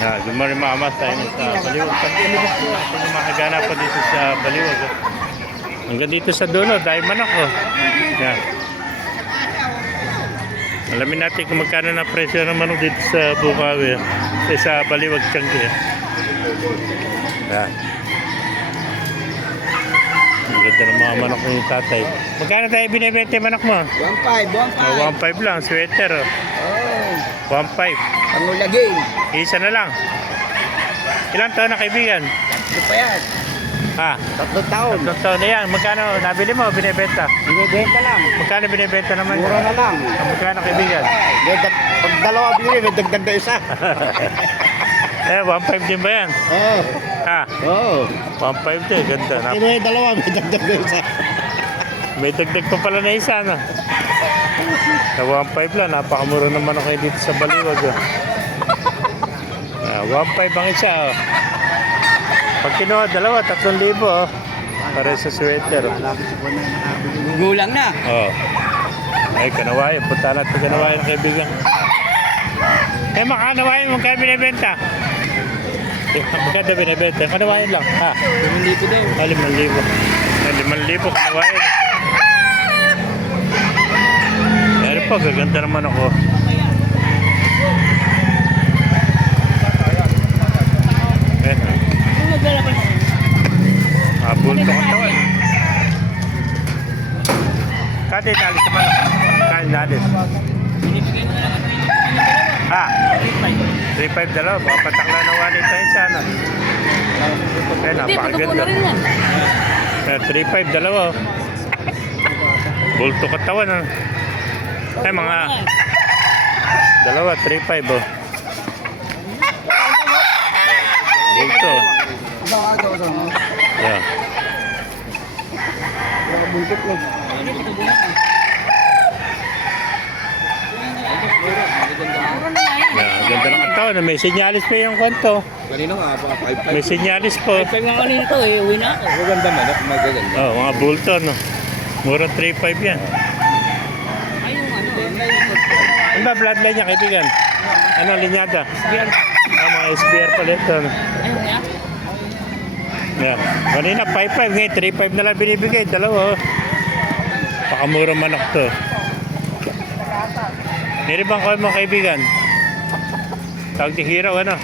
Good morning mga mas, tayo na sa Baliwag. Ito yung makagana pa dito sa Baliwag. Hanggang dito sa dulo, dahil manok. Yan. Alamin natin kung magkano na presyo ng manok dito sa Bukawi. Sa Baliwag, Tiangge. Yan. Ang ganda ng mga manok ng tatay. Magkano tayo binibente manok mo? 1.5, 1.5. 1.5 lang, sweater. Oh, 1.5. pangulagay. Isa na lang. Ilang taon na kaibigan? Ito pa yan. Ha? 3 taon. 3 taon na yan. Magkano nabili mo? Binibenta? Binibenta lang. Magkano binibenta naman? Mura na lang. Magkano kaibigan? Pag dalawa binili, may dagdag na isa. 1.5 din ba yan? Oo. Ha? Oo. 1.5 din. Ganda. Pero yung dalawa, may dagdag na isa. May dagdag pa pala na isa, no? Sa 1.5 lang. Napakamura naman ako dito sa Baliwag. 1.5 ang isa, oh. Pag kinuha, dalawa, 3,000, oh. Para sa sweater, oh. Gulang na. Oh. Ay, kanawayan. Punta natin kanawayan, kaibigan. Makanawayan mo kaya binibenta. Magkano binibenta? Kanawayan lang. Ha? 5,000 din. 5,000. 5,000 kanawayan. Pero po, gaganda naman ako. Bulto ko tawad. Kati nalis naman. Kati nalis. Ha? 3.5 dalawa. Baka patakla ng 1.8 tayo sana. Kaya napakaganda. 3.5 dalawa. Bulto katawan. Ay mga dalawa 3.5 oh. Bulto. Yeah. Buntot lang. Yeah, ganda ng katawan. May senyalis pa yung kwento. Kanina nga, 5.5. May senyalis po. 5.5 nga kanina to eh, uwi na ako. Maganda manok, magaganda. Oh, mga bulto no. Mura 3.5 yan. Ano ba bloodline niya kaibigan? Ano linyada? SBR. Mga SBR pala ito. No? Yan. Kanina 5.5 ngayon, 3.5 na lang binibigay. Dalawa. Pakamura manok to. Niribang ko mga kaibigan. Tawag ni Hero, ano?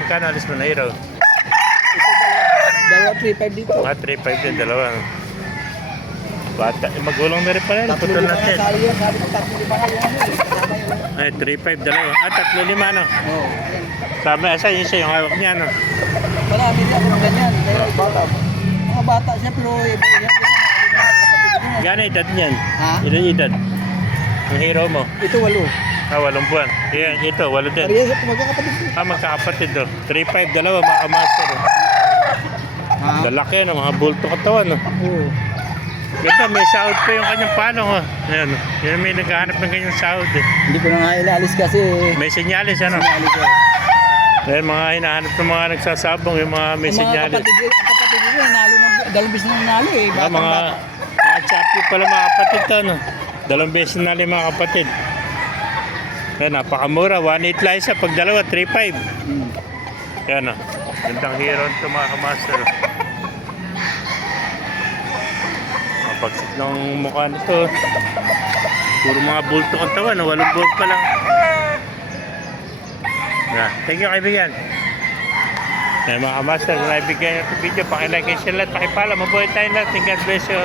Magkano alis mo na Hero? Dalawa 3.5 dito. 3.5 din, dalawa. Bata, magulang na rin pala. Putol natin. Ay, 3.5, dalawa. 3.5, ano? Oo. Sabi, asa yun siya yung hawak niya, ano? Marami din ako ng ganyan. Kaya bata. Mga bata siya, pero Gano'y edad niyan? Ha? Ilan edad? Yung Hero mo? ito 8. 8 buwan. Yan, ito, 8 din. Parehas at magkakapatid ko. Magkakapatid do. 3.5, dalawa, mga master. Ha? Lalaki, no? Mga bulto katawan, no? Oo. Ganda, may sahod pa yung kanyang pano, ha? Ayan, yan may naghahanap ng kanyang sahod, eh. Hindi ko na nga ilalis kasi. May senyalis, ano? Ilalis ko. Dahil mga hinahanap ng mga nagsasabong, yung mga may Ang mga senyalis. kapatid ko, nalo ng dalawang na nalo eh. Mga champion pala mga kapatid to, no? 2 beses na yung mga kapatid. Yan, napakamura. 1.8 lang isa. Pag dalawa, 3.5. Yan, no? Gandang Hero ito mga kamaster. Mapagsik ng mukha nito. Puro mga bulto ang tawa, no? 8 buwag pa lang. Yan. Thank you, kaibigan. Yan, mga kamaster. Kung naibigyan nyo ito video, pakilike and share lahat. Pakipala. Mabuhay tayo lahat. God bless you.